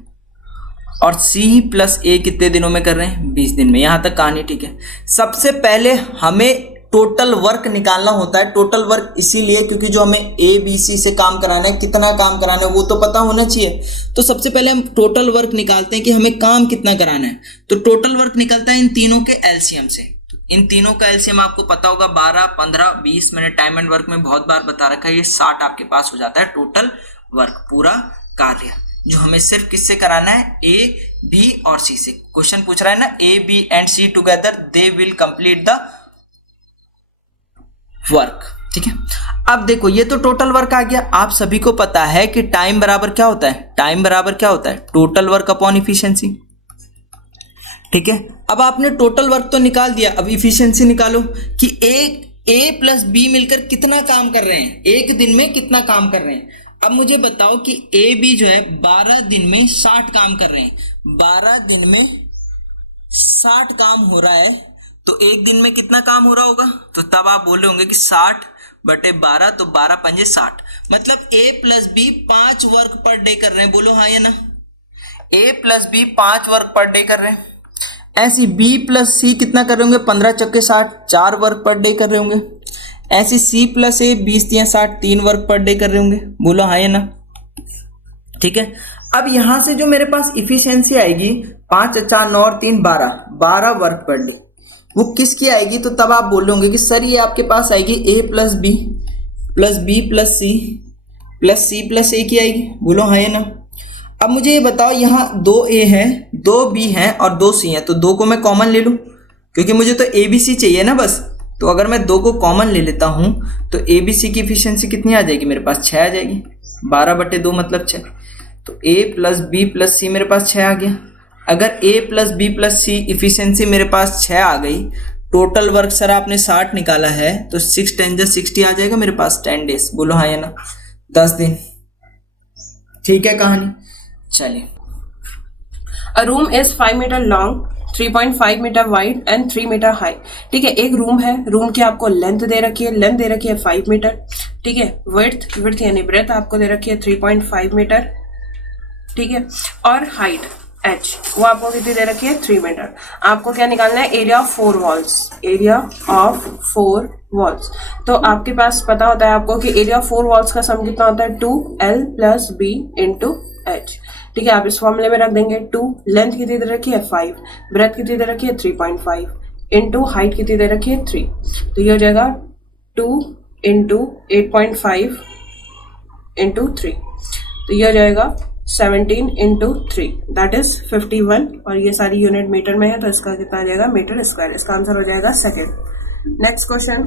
और C प्लस A कितने दिनों में कर रहे हैं, 20 दिन में। यहां तक कहानी ठीक है। सबसे पहले हमें टोटल वर्क निकालना होता है। टोटल वर्क इसीलिए क्योंकि जो हमें A B C से काम कराना है, कितना काम कराना है वो तो पता होना चाहिए। तो सबसे पहले हम टोटल वर्क निकालते हैं कि हमें काम कितना कराना है। तो टोटल वर्क निकलता है इन तीनों के एलसीएम से। तो इन तीनों का एलसीएम आपको पता होगा 12, 15, 20। मैंने टाइम एंड वर्क में बहुत बार बता रखा है, ये 60 आपके पास हो जाता है टोटल वर्क, पूरा कार्य। जो हमें सिर्फ किससे कराना है, ए बी और सी से। क्वेश्चन पूछ रहा है ना, A B and C together they will complete the work. ठीक है, अब देखो ये तो टोटल वर्क आ गया। आप सभी को पता है कि टाइम बराबर क्या होता है, टाइम बराबर क्या होता है, टोटल वर्क अपॉन इफिशियंसी। ठीक है, अब आपने टोटल वर्क तो निकाल दिया, अब इफिशियंसी निकालो कि ए प्लस बी मिलकर कितना काम कर रहे हैं, एक दिन में कितना काम कर रहे हैं। अब मुझे बताओ कि ए बी जो है 12 दिन में 60 काम कर रहे हैं, 12 दिन में 60 काम हो रहा है, तो एक दिन में कितना काम हो रहा होगा, तो तब आप बोले होंगे कि 60/12, तो 12 पंजे 60, मतलब A plus B 5 work per day कर रहे हैं। बोलो हाँ या ना, A plus B 5 work per day कर रहे हैं। ऐसी बी प्लस सी कितना कर रहे होंगे, 15 चक्के 60, 4 वर्क पर डे कर रहे होंगे। ऐसी सी प्लस ए 20 या 60, 3 वर्क पर डे कर रहे होंगे। बोलो हाँ या ना। ठीक है, अब यहां से जो मेरे पास इफिशियंसी आएगी 5 4 9 और 3 12 वर्क पर डे, वो किसकी आएगी, तो तब आप बोल होंगे कि सर ये आपके पास आएगी A plus B plus C plus A की आएगी। बोलो हाँ या ना। अब मुझे ये बताओ, यहाँ 2 ए हैं, 2 बी हैं और 2 सी हैं, तो 2 को मैं कॉमन ले लूँ क्योंकि मुझे तो ए बी सी चाहिए ना बस। तो अगर मैं 2 को कॉमन ले लेता हूँ तो ए बी सी की इफिशियंसी कितनी आ जाएगी, मेरे पास 6 आ जाएगी। 12/2 मतलब 6, तो ए प्लस बी प्लस सी मेरे पास 6 आ गया। अगर ए प्लस बी प्लस सी इफिशियंसी मेरे पास 6 आ गई, टोटल वर्क सर आपने 60 निकाला है, तो 6 10 60 आ जाएगा मेरे पास 10 डेज। बोलो हाँ या ना, 10 दिन। ठीक है कहानी, चलिए। A room is 5 meter long, 3.5 meter wide and 3 meter high। ठीक है, एक रूम है, रूम की आपको लेंथ दे रखी है, लेंथ दे रखी है 5 मीटर। ठीक है, विड्थ यानी ब्रेथ आपको दे रखी है 3.5 मीटर। ठीक है, और हाइट h वो आपको कितनी दे रखी है, 3 मीटर। आपको क्या निकालना है, area of 4 walls, area of 4 walls. तो आपके पास पता होता है आपको कि एरिया ऑफ 4 वॉल्स का सम कितना होता है, 2l + b × h। ठीक है, आप इस फॉर्मूले में रख देंगे 2, लेंथ कितनी दे रखी है 5, ब्रेथ कितनी दे रखी है 3.5, इंटू हाइट कितनी दे रखी है 3, तो ये हो जाएगा 2 × 8.5 × 3, तो ये हो जाएगा 17 × 3, दैट इज 51। और ये सारी यूनिट मीटर में है, तो इसका कितना आ जाएगा, मीटर स्क्वायर। इसका आंसर हो जाएगा second. Next question,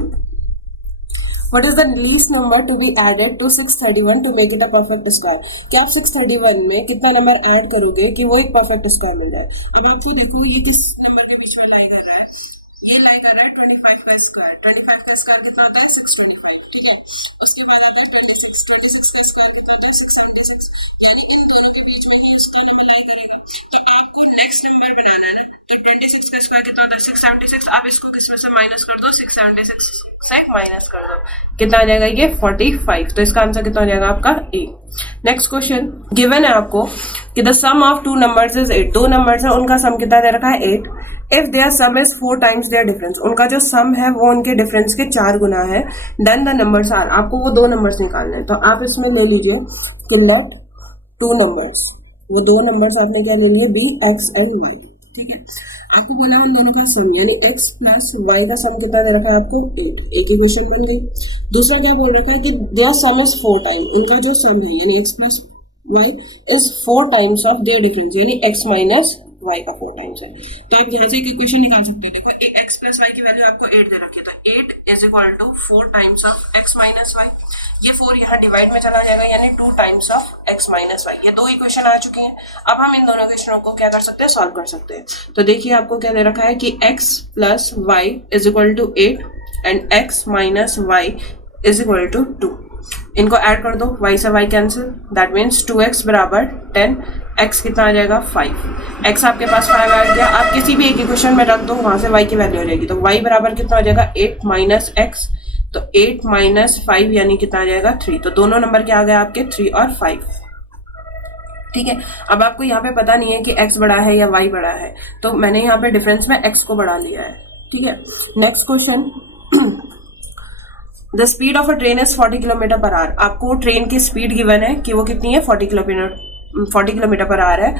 What is the least number to be added to 631 to make it a perfect square? क्या आप 631 में कितना नंबर ऐड करोगे कि वो एक परफेक्ट स्क्वायर मिल जाए। अब आपको देखो ये किस नंबर के बीच में लाई कर रहा है, ये लाई कर रहा है 25 का स्क्वायर। 25 का स्क्वायर कितना होता है, 625। ठीक है, उसके बाद 26 का स्क्वायर कितना होता है, 676। तो आपको नेक्स्ट नंबर बनाना है ना, तो 26 का स्क्वायर कितना होता है, 676। अब इसको किसमें से माइनस कर दो, 676 से माइनस कर दो, कितना आ जाएगा ये 45। तो इसका आंसर कितना हो जाएगा आपका ए। नेक्स्ट क्वेश्चन, गिवन है आपको कि the sum of 2 numbers is 8। 2 numbers है, उनका सम कितना दे रखा है 8। If their sum is 4 times their difference, उनका जो सम है वो उनके डिफरेंस के 4 गुना है। देन द नंबर्स आर, आपको वो 2 नंबर्स निकालने हैं। तो आप इसमें ले लीजिए कि लेट 2 नंबर्स, वो 2 नंबर्स आपने क्या ले लिए, बी एक्स एंड वाई। ठीक है, आपको बोला उन दोनों का सम यानी x + y का सम कितना दे रखा है आपको 8। एक इक्वेशन बन गई। दूसरा क्या बोल रखा है कि देयर सम इज 4 टाइम, उनका जो सम है यानी x + y is 4 times of their difference, यानी x - y का 4 टाइम्स है। तो आप यहाँ से एक इक्वेशन निकाल सकते हो। देखो x + y की वैल्यू आपको 8 दे रखी है, तो 8 = 4 टाइम्स ऑफ x - y। ये 4 यहाँ डिवाइड में चला जाएगा, यानी 2 टाइम्स ऑफ x - y। ये 2 इक्वेशन आ चुकी हैं। अब हम इन दोनों इक्वेशनों को क्या कर सकते हैं, सॉल्व कर सकते हैं। तो देखिए आपको क्या दे रखा है कि x + y = 8 and x - y = 2। इनको ऐड कर दो, y से y cancel, that means 2x = 10, x कितना आ जाएगा 5। x आपके पास 5 आ गया। आप किसी भी एक इक्वेशन में रख दो, वहां से y की वैल्यू हो जाएगी। तो y बराबर कितना हो जाएगा 8 - x, तो 8 - 5 यानी कितना आ जाएगा 3। तो दोनों नंबर क्या आ गए आपके 3 और 5। ठीक है, अब आपको यहाँ पे पता नहीं है कि x बड़ा है या y बड़ा है, तो मैंने यहाँ पे डिफरेंस में x को बढ़ा लिया है। ठीक है, next question, the speed of a train is 40 km/h। आपको ट्रेन की स्पीड गिवन है कि वो कितनी है, 40 km/h है।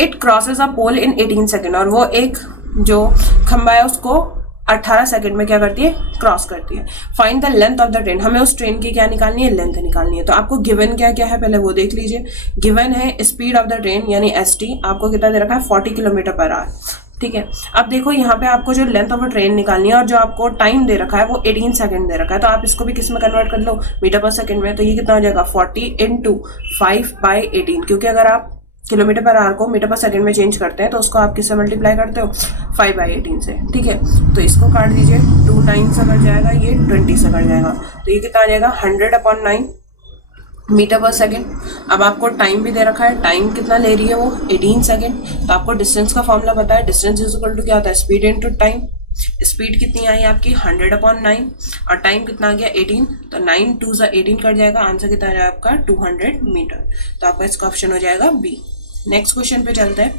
It crosses a pole in 18 second, और वो एक जो खंबा है उसको 18 सेकंड में क्या करती है, क्रॉस करती है। Find the length of the train, हमें उस ट्रेन की क्या निकालनी है, लेंथ निकालनी है। तो आपको गिवन क्या क्या है पहले वो देख लीजिए। गिवन है स्पीड ऑफ द ट्रेन यानी ST, आपको कितना दे रखा है 40 किलोमीटर पर आवर, ठीक है। अब देखो यहाँ पे आपको जो लेंथ ऑफ अ ट्रेन निकालनी है और जो आपको टाइम दे रखा है वो 18 सेकंड दे रखा है, तो आप इसको भी किस में कन्वर्ट कर लो, मीटर पर सेकंड में। तो ये कितना हो जाएगा 40 × 5/18, क्योंकि अगर आप किलोमीटर पर आवर को मीटर पर सेकंड में चेंज करते हैं तो उसको आप किससे मल्टीप्लाई करते हो, 5/18 से, ठीक है। तो इसको काट दीजिए, 2 9 से कट जाएगा, ये 20 से कट जाएगा, तो ये कितना आ जाएगा 100/9 मीटर पर सेकंड। अब आपको टाइम भी दे रखा है, टाइम कितना ले रही है वो 18 सेकंड। तो आपको डिस्टेंस का फॉर्मूला पता है, डिस्टेंस इज इक्वल टू क्या होता है, स्पीड इनटू टाइम। स्पीड कितनी आई आपकी 100/9 और टाइम कितना आ गया 18, तो 9 2 × 18 कट जाएगा, आंसर कितना आ जाएगा आपका 200 मीटर। तो आपका इसका ऑप्शन हो जाएगा बी। नेक्स्ट क्वेश्चन पे चलते हैं।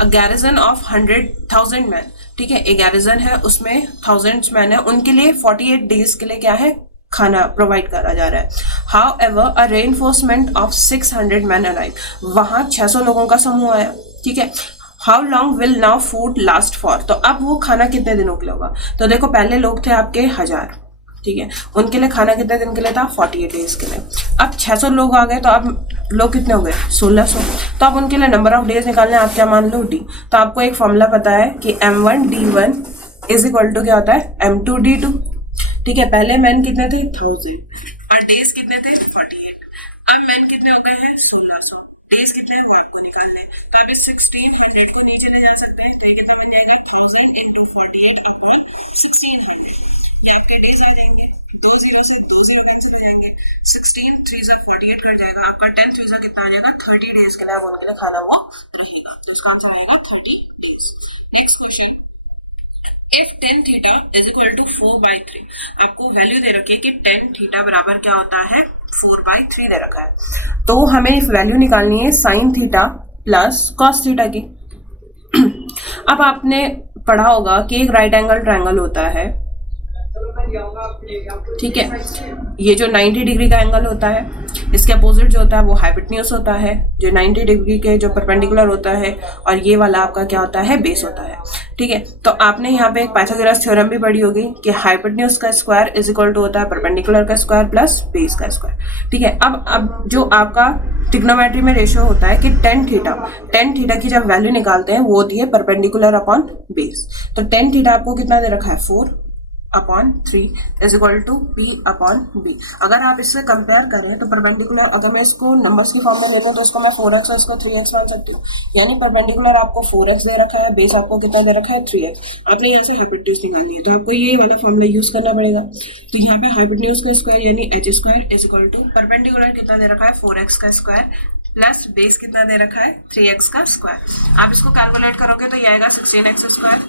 अ गैरिजन ऑफ 100,000 मैन, ठीक है, एक गैरिजन है उसमें 1000 मैन है, उनके लिए 48 डेज के लिए क्या है, खाना प्रोवाइड करा जा रहा है। How ever a reinforcement of 600 man arrive, वहां 600 लोगों का समूह आया, ठीक है। How long will now food last for, तो अब वो खाना कितने दिनों के लिए होगा। तो देखो पहले लोग थे आपके 1000, ठीक है, उनके लिए खाना कितने दिन के लिए था 48 डेज के लिए। अब 600 लोग आ गए तो अब लोग कितने हो गए 1600, तो अब उनके लिए नंबर ऑफ डेज निकालने, आप क्या मान लो D। तो आपको एक फॉर्मूला पता है कि M1D1 इज इक्वल टू क्या होता है M2D2, ठीक है। पहले मैन कितने थे 1000 और डेज कितने थे 48, अब मैन कितने हो गए हैं 1600, डेज कितने हैं वो आपको निकालने हैं। तो आप इस 1600 को नीचे ले जा सकते हैं, तो ये कितना बन जाएगा 1000 × 48/1600, ये आपके डेज आ जाएंगे, 2 0 से 2 0 कैंसिल हो जाएंगे, 16 3 × 48 कट जाएगा, आपका 10 3 × कितना आ जाएगा 30 डेज के लिए आप उनके लिए खाना वो रहेगा, तो इसका आंसर आएगा 30 days. Next question, if tan theta is equal to 4/3, आपको वैल्यू दे रखी है कि tan थीटा बराबर क्या होता है 4/3 दे रखा है, तो हमें इस वैल्यू निकालनी है sin theta plus cos theta की। अब आपने पढ़ा होगा कि एक राइट एंगल ट्रायंगल होता है, ठीक है, ये जो 90 डिग्री का एंगल होता है, इसके अपोजिट जो होता है वो हाइपोटेन्यूज होता है, जो 90 डिग्री के जो परपेंडिकुलर होता है, और ये वाला आपका क्या होता है बेस होता है, ठीक है। तो आपने यहाँ पे एक पाइथागोरस थ्योरम भी पढ़ी होगी कि हाइपोटेन्यूज का स्क्वायर इज इक्वल टू होता है परपेंडिकुलर का स्क्वायर प्लस बेस का स्क्वायर, ठीक है। अब जो आपका ट्रिग्नोमेट्री में रेशियो होता है कि tan थीटा की जब वैल्यू निकालते हैं वो होती है परपेंडिकुलर अपॉन बेस। तो tan थीटा आपको कितना दे रखा है 4/3 इज इक्वल टू P/B। अगर आप इससे कंपेयर करें तो परपेंडिकुलर, अगर मैं इसको नंबर्स की फॉर्म में लेता हूँ तो इसको मैं 4x और इसको 3x मान सकती हूँ, यानी परपेंडिकुलर आपको 4x दे रखा है, बेस आपको कितना दे रखा है 3x। आपने यहाँ से हाइपोटेन्यूज निकालनी है तो आपको ये वाला फॉर्मूला यूज करना पड़ेगा। तो यहाँ पे हाइपोटेन्यूज का स्क्वायर यानी h² is equal to perpendicular कितना दे रखा है 4x का स्क्वायर प्लस बेस कितना दे रखा है 3x का स्क्वायर। आप इसको कैलकुलेट करोगे तो ये आएगा 16x²,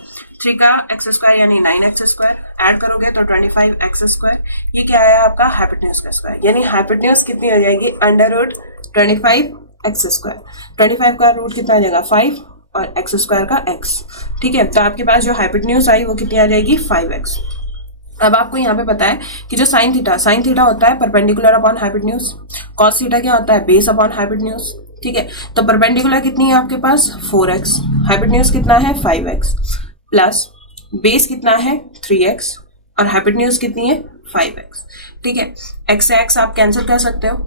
3 का x² यानी 9x², ऐड करोगे तो 25x²। ये क्या है आपका हाइपोटेन्यूज का स्क्वायर, यानी हाइपोटेन्यूज कितनी हो जाएगी √25x²। 25 का रूट कितना आ जाएगा 5 और x² का x, ठीक है। तो आपके पास जो हाइपोटेन्यूज आई वो कितनी आ जाएगी 5x। अब आपको यहाँ पे पता है कि जो साइन थीटा होता है perpendicular upon hypotenuse, cos theta क्या होता है बेस अपॉन हाइपोटेन्यूज, ठीक है। तो परपेंडिकुलर कितनी है आपके पास 4x, हाइपोटेन्यूज कितना है 5x प्लस बेस कितना है 3x और हाइपोटेन्यूज कितनी है 5x, ठीक है। x से x आप कैंसिल कर सकते हो,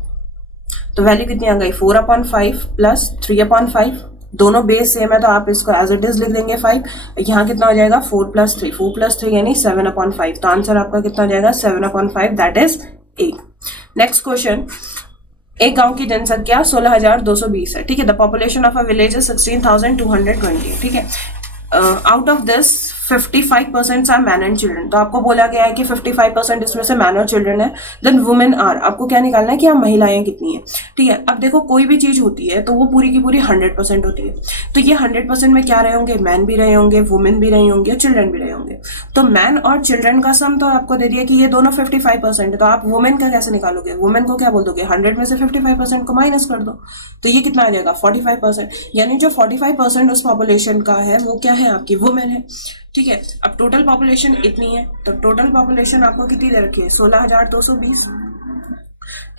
तो वैल्यू कितनी आ गई 4/5 प्लस 3/5, दोनों बेस सेम है तो आप इसको एज इट इज लिख देंगे 5। यहाँ कितना हो जाएगा 4 + 3 यानी 7/5, तो आंसर आपका कितना हो जाएगा 7/5, दैट इज 8। नेक्स्ट क्वेश्चन, एक गांव की जनसंख्या 16,220 है, ठीक है। The population of a village is 16,220, ठीक है। Out of this 55% are man and children, तो आपको बोला गया है कि 55% इसमें से मैन और चिल्ड्रन है। देन वुमेन आर, आपको क्या निकालना है कि महिलाएं कितनी है, ठीक है। अब देखो कोई भी चीज होती है तो वो पूरी की पूरी 100% होती है, तो ये 100% में क्या रहे होंगे, मैन भी रहे होंगे, वुमेन भी रही होंगे, चिल्ड्रन भी रहे होंगे। तो मैन और चिल्ड्रन का सम तो आपको दे दिया कि ये दोनों 55% है, तो आप वुमेन का कैसे निकालोगे, वुमेन को क्या बोल दोगे 100 में से 55% को माइनस कर दो, तो ये कितना आ जाएगा 45%, यानी जो 45% उस पॉपुलेशन का है वो क्या है आपकी वुमेन है, ठीक है। अब टोटल पॉपुलेशन इतनी है, तो टोटल पॉपुलेशन आपको कितनी दे रखी है 16,220,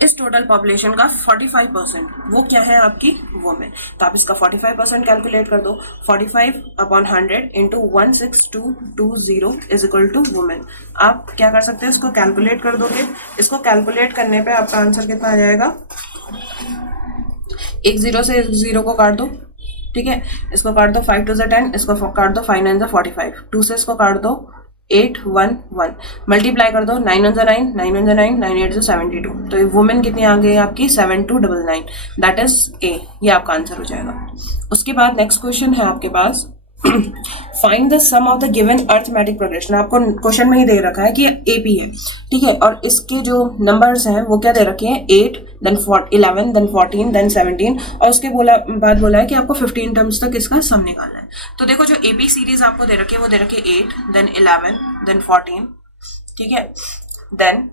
इस टोटल पॉपुलेशन का 45% वो क्या है आपकी वुमेन। तो आप इसका 45% कैलकुलेट कर दो। 45/100 into 16220 is equal to women. आप क्या कर सकते हैं, इसको कैलकुलेट कर दोगे। इसको कैलकुलेट करने पे आपका आंसर कितना आ जाएगा, एक 0 से 0 को काट दो, ठीक है, इसको काट दो 5 2 10, इसको काट दो 5 9 45, 2 से इसको काट दो 8 1 1, मल्टीप्लाई कर दो 9 1 9 9 1 9 9 8 72। तो वुमेन कितनी आ गई आपकी 7299, दैट इज ए। ये आपका आंसर हो जाएगा। उसके बाद नेक्स्ट क्वेश्चन है आपके पास, find the sum of the given arithmetic progression. आपको क्वेश्चन में ही दे रखा है कि एपी है, ठीक है, और इसके जो नंबर्स हैं वो क्या दे रखे हैं, 8 देन 11 देन 14 देन 17, और उसके बाद बोला है कि आपको 15 टर्म्स तक इसका सम निकालना है। तो देखो जो एपी सीरीज आपको दे रखी है वो दे रखी है 8 देन 11 देन 14, ठीक है, then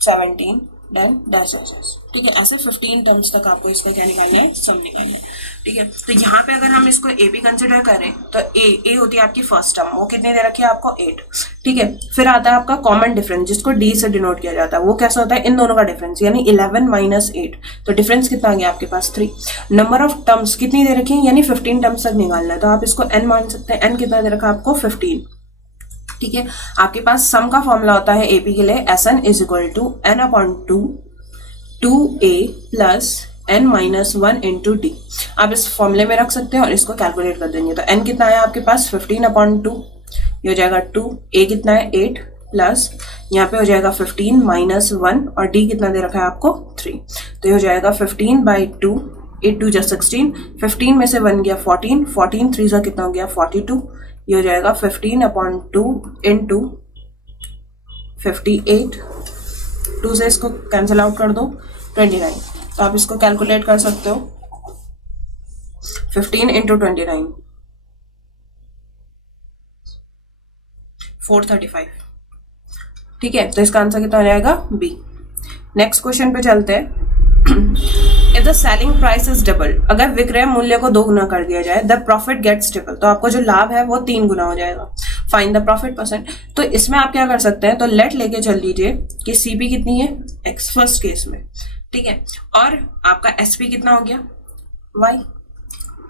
17 then dash dash dash, ठीक है, ऐसे 15 टर्म्स तक आपको इसका क्या निकालना है, सम निकालना है, ठीक है। तो यहाँ पे अगर हम इसको ए बी कंसिडर करें तो ए होती है आपकी फर्स्ट टर्म, वो कितनी दे रखी है आपको 8, ठीक है। फिर आता है आपका कॉमन डिफरेंस जिसको डी से डिनोट किया जाता है, वो कैसा होता है, इन दोनों का डिफरेंस, यानी 11 माइनस 8, तो डिफरेंस कितना आ गया आपके पास 3। नंबर ऑफ टर्म्स कितनी दे रखी है, यानी 15 टर्म्स तक निकालना है, तो आप इसको एन मान सकते हैं। एन कितना दे रखा है आपको 15, ठीक है। आपके पास सम का फॉर्मूला होता है एपी के लिए, S N is equal to N upon 2a plus n minus 1 into D. आप इस फॉर्मूले में रख सकते हैं और इसको कैलकुलेट कर देंगे। तो n कितना है आपके पास 15/2, ये हो जाएगा 2, a कितना है 8 प्लस यहाँ पे हो जाएगा 15 माइनस 1 और d कितना दे रखा है आपको 3, तो ये हो जाएगा 15/2, 8 2 जा 16, 15 में से 1 गया 14, 14 3 जा कितना हो गया 42, ये हो जाएगा 15/2 इंटू 58, 2 से इसको कैंसिल आउट कर दो 29, तो आप इसको कैलकुलेट कर सकते हो 15 इंटू 29 435, ठीक है। तो इसका आंसर कितना हो जाएगा बी। नेक्स्ट क्वेश्चन पे चलते हैं। If the selling price is double, अगर विक्रय मूल्य को 2 गुना कर दिया जाए, द प्रॉफिट गेट्स ट्रिपल, तो आपको जो लाभ है वो 3 गुना हो जाएगा। फाइंड द प्रॉफिट परसेंट, तो इसमें आप क्या कर सकते हैं, तो लेट लेके चल लीजिए कि सीपी कितनी है एक्स फर्स्ट केस में, ठीक है, और आपका एसपी कितना हो गया वाई,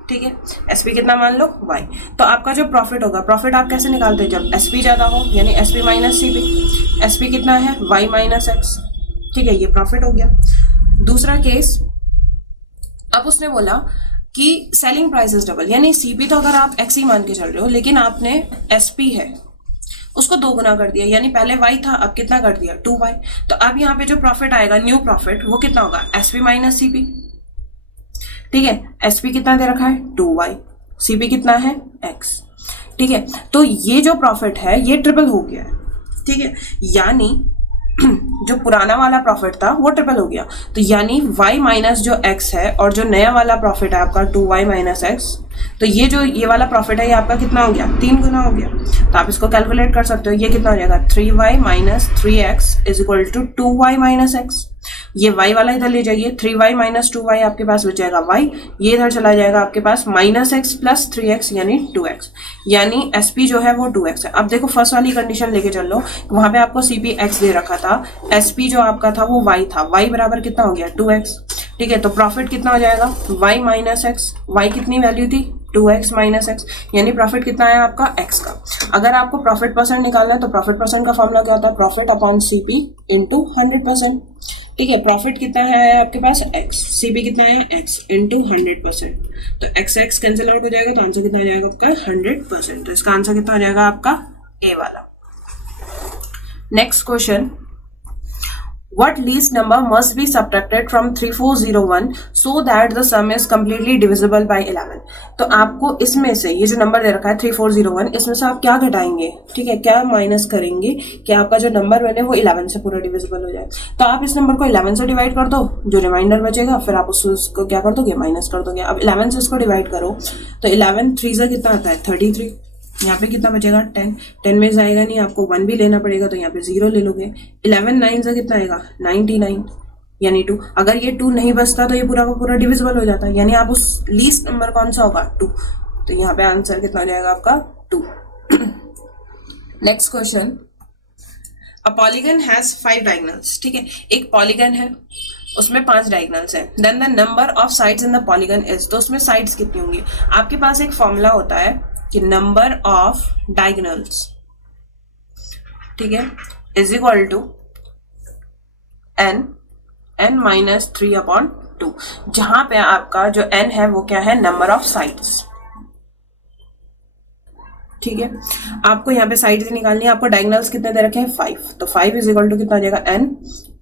ठीक है, एसपी कितना मान लो वाई। तो आपका जो प्रॉफिट होगा, प्रॉफिट आप कैसे निकालते हैं, जब एसपी ज्यादा हो, यानी एसपी माइनस सीपी। एसपी कितना है वाई माइनस एक्स, ठीक है, ये प्रॉफिट हो गया। दूसरा केस, अब उसने बोला कि सेलिंग प्राइस इज डबल, यानी सीपी तो अगर आप एक्स ही मान के चल रहे हो, लेकिन आपने एसपी है उसको 2 गुना कर दिया, यानी पहले वाई था अब कितना कर दिया 2y। तो अब यहाँ पे जो प्रॉफिट आएगा न्यू प्रॉफिट वो कितना होगा एसपी माइनस सीपी, ठीक है। एसपी कितना दे रखा है 2y, सीपी कितना है x, ठीक है। तो ये जो प्रॉफिट है ये ट्रिपल हो गया है, ठीक है, यानी जो पुराना वाला प्रॉफिट था वो ट्रिपल हो गया। तो यानी y माइनस जो x है और जो नया वाला प्रॉफिट है आपका 2y माइनस x, तो ये वाला प्रॉफिट है ये आपका कितना हो गया 3 गुना हो गया। तो आप इसको कैलकुलेट कर सकते हो, ये कितना हो जाएगा 3y minus 3x is equal to 2y minus x। ये y वाला इधर ले जाइए, 3y माइनस 2y आपके पास बच जाएगा y, ये इधर चला जाएगा आपके पास माइनस x प्लस 3x यानी 2x, यानी sp जो है वो 2x है। अब देखो फर्स्ट वाली कंडीशन लेके चल लो, वहां पे आपको cp x दे रखा था, sp जो आपका था वो y था, y बराबर कितना हो गया 2x, ठीक है। तो प्रॉफिट कितना हो जाएगा y माइनस एक्स, y कितनी वैल्यू थी 2x माइनस एक्स, यानी प्रॉफिट कितना है आपका x का। अगर आपको प्रॉफिट परसेंट निकालना है तो प्रॉफिट परसेंट का फॉर्मूला क्या होता है, प्रॉफिट अपॉन सीपी इंटू 100%, ठीक है। प्रॉफिट कितना है आपके पास x, सीपी कितना है x इंटू 100%, तो x कैंसिल आउट हो जाएगा, तो आंसर कितना आ जाएगा आपका 100%। तो इसका आंसर कितना आ जाएगा आपका ए वाला। Next question, what least number must be subtracted from 3401 so that the sum is completely divisible by 11। तो आपको इसमें से ये जो नंबर दे रखा है 3401, इसमें से आप क्या घटाएंगे, ठीक है, क्या माइनस करेंगे कि आपका जो नंबर बने वो 11 से पूरा डिविजिबल हो जाए। तो आप इस नंबर को 11 से डिवाइड कर दो, जो रिमाइंडर बचेगा फिर आप उसको क्या कर दोगे माइनस कर दोगे। अब 11 से इसको डिवाइड करो तो 11 3 से कितना आता है 33, यहाँ पे कितना बचेगा 10, 10 में जाएगा नहीं, आपको 1 भी लेना पड़ेगा, तो यहाँ पे 0 ले लोगे। 11 9 से कितना आएगा 99 यानी 2। अगर ये 2 नहीं बचता तो ये पूरा का पूरा डिविजिबल हो जाता है, यानी आप उस लीस्ट नंबर कौन सा होगा 2, तो यहाँ पे आंसर कितना हो जाएगा आपका 2। Next question, a polygon has 5 diagonals, ठीक है, एक पॉलीगन है उसमें 5 डायगोनल्स हैं। Then the number of sides in the polygon is, तो उसमें साइड्स कितनी होंगी? आपके पास एक फॉर्मूला होता है कि नंबर ऑफ डायगोनल्स, ठीक है, is equal to n minus 3/2, जहां पे आपका जो n है वो क्या है? नंबर ऑफ साइड्स, ठीक है। आपको यहाँ पे साइड्स निकालनी है, आपको डायगोनल्स कितने दे रखे हैं? 5, तो 5 इज इक्वल टू कितना आ जाएगा?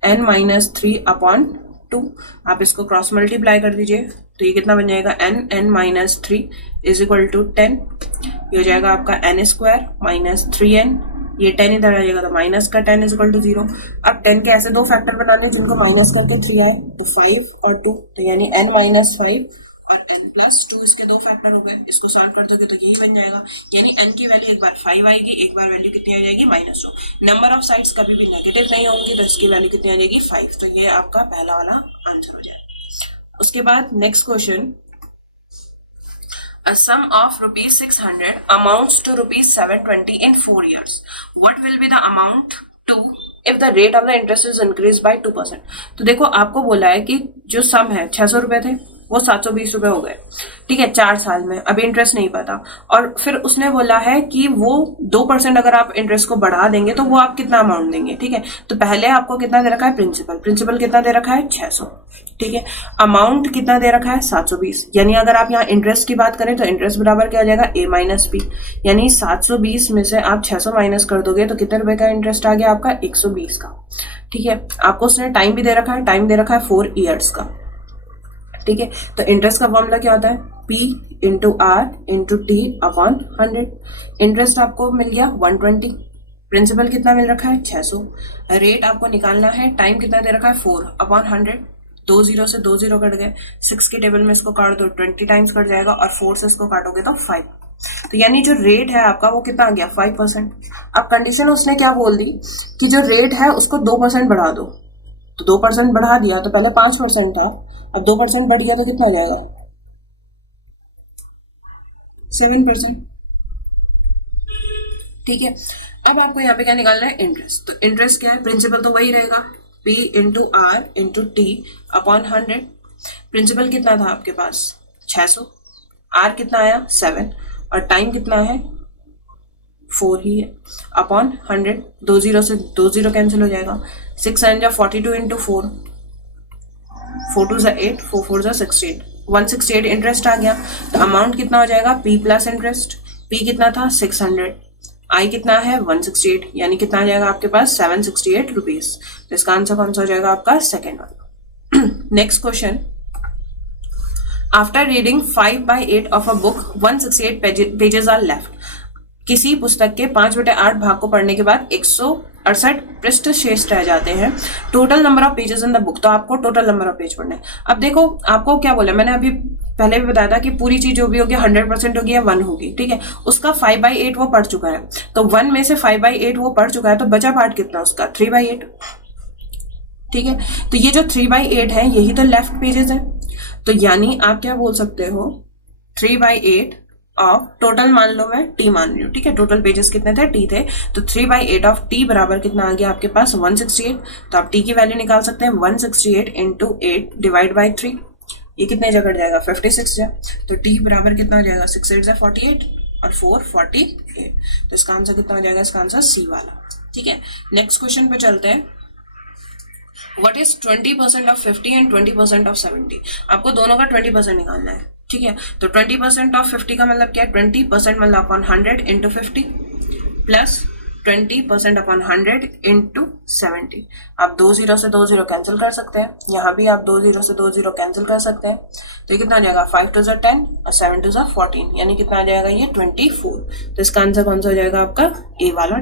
n minus 3/2। आप इसको क्रॉस मल्टीप्लाई कर दीजिए तो ये कितना बन जाएगा? n minus 3 is equal to 10। ये हो जाएगा आपका n² माइनस 3n, ये 10 इधर आ जाएगा तो माइनस का 10 इज इक्वल टू 0। अब 10 के ऐसे दो फैक्टर बनाने जिनको माइनस करके 3 आए, तो 5 और 2, तो यानी n माइनस 5 और n प्लस 2 इसके दो फैक्टर हो गए। इसको सॉल्व कर दोगे तो यही बन जाएगा, यानी n की वैल्यू एक बार 5 आएगी, एक बार वैल्यू कितनी आ जाएगी? -2। नंबर ऑफ साइड्स कभी भी नेगेटिव नहीं होंगी, तो इसकी वैल्यू कितनी आ जाएगी? 5। तो ये आपका पहला वाला आंसर हो जाएगा। उसके बाद next question, A sum of ₹600 amounts to ₹720 in 4 years. What will be the amount to if the rate of the interest is increased by 2%? तो देखो आपको बोला है कि जो सम है 600 रुपए थे वो 720 रुपए हो गए, ठीक है, 4 साल में, अभी इंटरेस्ट नहीं पता। और फिर उसने बोला है कि वो 2% अगर आप इंटरेस्ट को बढ़ा देंगे तो वो आप कितना अमाउंट देंगे, ठीक है। तो पहले आपको कितना दे रखा है? प्रिंसिपल कितना दे रखा है? 600, ठीक है। अमाउंट कितना दे रखा है? 720। यानी अगर आप यहाँ इंटरेस्ट की बात करें तो इंटरेस्ट बराबर क्या आ जाएगा? a माइनस b, यानी 720 में से आप 600 माइनस कर दोगे तो कितने रुपए का इंटरेस्ट आ गया आपका? 120 का, ठीक है। आपको उसने टाइम भी दे रखा है, टाइम दे रखा है 4 ईयर्स का, ठीक है। तो इंटरेस्ट का फॉर्मूला क्या होता है? P into R into T upon 100। Interest आपको मिल गया 120, प्रिंसिपल कितना मिल रखा है? 600। रेट आपको निकालना है, टाइम कितना दे रखा है? 4/100। 2 0 से 2 0 कट गए, 6 की टेबल में इसको काट दो 20 टाइम्स कट जाएगा, और 4 से इसको काटोगे तो 5। तो यानी जो रेट है आपका वो कितना आ गया? 5%। अब कंडीशन उसने क्या बोल दी कि जो रेट है उसको 2% बढ़ा दो, तो 2% बढ़ा दिया, तो पहले 5% था, अब 2% बढ़ गया तो कितना आ जाएगा? 7%, ठीक है। अब आपको यहाँ पे क्या निकालना है? इंटरेस्ट। तो इंटरेस्ट क्या है? प्रिंसिपल तो वही रहेगा, P into R into T upon 100। Principal कितना था आपके पास? 600, R कितना आया? 7, और टाइम कितना है? 4 ही है, अपॉन 100। 2 0 से 2 0 कैंसिल हो जाएगा, 6 9 जा 42 इंटू 4, 4 2 जा 8, 4 4 जा 68, 168 इंटरेस्ट आ गया। तो अमाउंट कितना हो जाएगा? P plus interest. P कितना था? 600, I कितना है? 168, यानी कितना आ जाएगा आपके पास? 768 रुपीज। तो इसका आंसर कौन सा हो जाएगा आपका? सेकेंड वाला। Next question, after reading 5/8 of a book 168 pages are left. किसी पुस्तक के 5/8 भाग को पढ़ने के बाद 168 पृष्ठ शेष रह जाते हैं। Total number of pages in the book, तो आपको टोटल नंबर ऑफ पेज पढ़ना है। अब देखो आपको क्या बोला, मैंने अभी पहले भी बताया था कि पूरी चीज जो भी होगी 100% होगी या 1 होगी, ठीक है। उसका 5/8 वो पढ़ चुका है, तो 1 में से 5/8 वो पढ़ चुका है, तो बचा पार्ट कितना उसका? 3/8, ठीक है। तो ये जो 3/8 है यही तो लेफ्ट पेजेस है, तो यानी आप क्या बोल सकते हो? 3/8 ऑफ टोटल, मान लो मैं T मान रही हूँ, ठीक है। टोटल पेजेस कितने थे? T थे, तो 3/8 ऑफ T बराबर कितना आ गया आपके पास? 168। तो आप T की वैल्यू निकाल सकते हैं, 168 इंटू 8 डिवाइड बाई 3, ये कितने जगह जाएगा? 56 जा। तो T बराबर कितना हो जाएगा? 6 8 जा 48 और 4 48। तो इसका आंसर कितना हो जाएगा? इसका आंसर C वाला, ठीक है। नेक्स्ट क्वेश्चन पे चलते हैं। What is 20% of 50 and 20% of 70? आपको दोनों का 20% निकालना है, ठीक है। तो 20% ऑफ 50 का मतलब क्या है? 20% मतलब upon 100 into 50 plus 20% upon 100 into 70। आप 2 0 से 2 0 कैंसिल कर सकते हैं, यहाँ भी आप 2 0 से 2 0 कैंसिल कर सकते हैं। तो ये कितना आ जाएगा? 5 2 जा 10 और 7 2 जा 14, यानी कितना आ जाएगा? ये 24। तो इसका आंसर कौन सा हो जाएगा आपका? ए वाला।